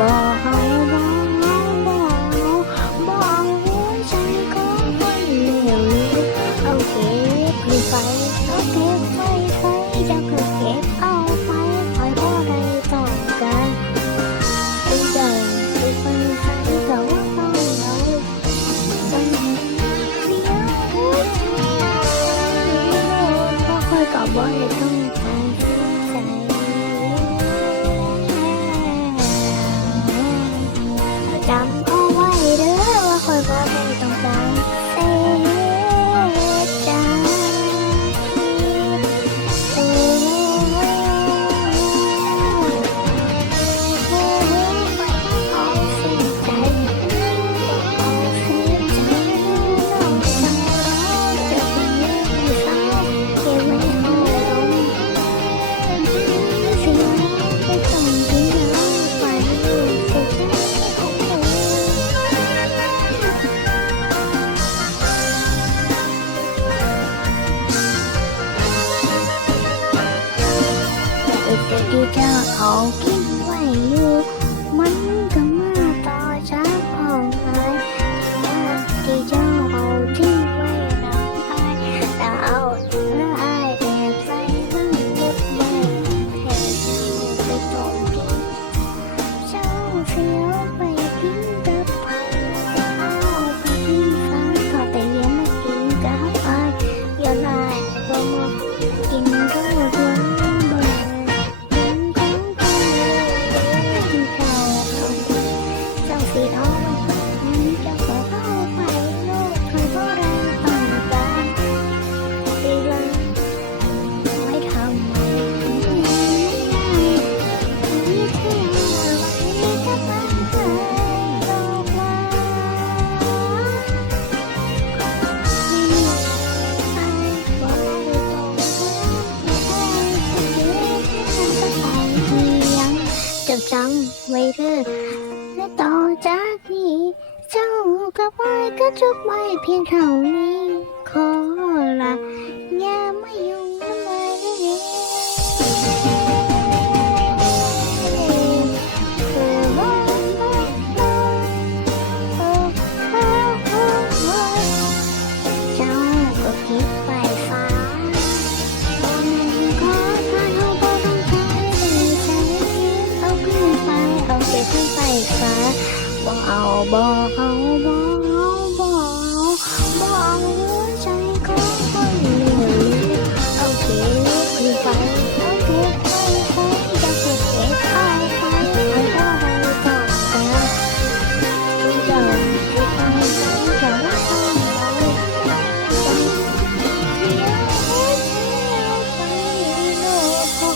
bò bỏ bò bỏ muốn chẳng có vấn liệu ông kẹp thì phải có kẹp, phải phải cho cần kẹp. Ông phải phải bỏ đây toàn cả. Bây giờ thì phải phải giấu không đâu Hãy subscribe cho kênh Ghiền Mì Gõ Để không bỏ lỡ những video คิดไว้อยู่มันก็มาต่อจากพ่อไม้ที่เจ้าเอาทิ้งไว้น้ำอายแล้วเอาเนื้ออายแอ เจ้าสิเอาไว้เจ้าก็เอาไปลูกเคยบ่ได้ต้องการดีละไม่ทำไมที่เธอไว้กับบ้านเธอบอกว่าจดจำไว้เถอะ และต่อจากนี้ เจ้ากับไว้ก็จบไว้เพียงเท่านี้ ขอละอย่ามายุ่งเจ้าก็คิดไป บ่เอาบ่เอาบ่เอาบ่เอาบ่เอาใจของคนเหลือเอาเก็บขึ้นไปเอาเก็บไปไปจะเก็บเก็บเอาไปเอาบ่ให้ต้องการเจ้าจะไปเจ้าว่าต้องไป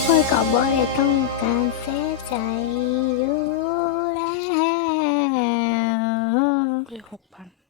ค่อยก็บ่ได้ต้องการเสียใจอยู่ หกพัน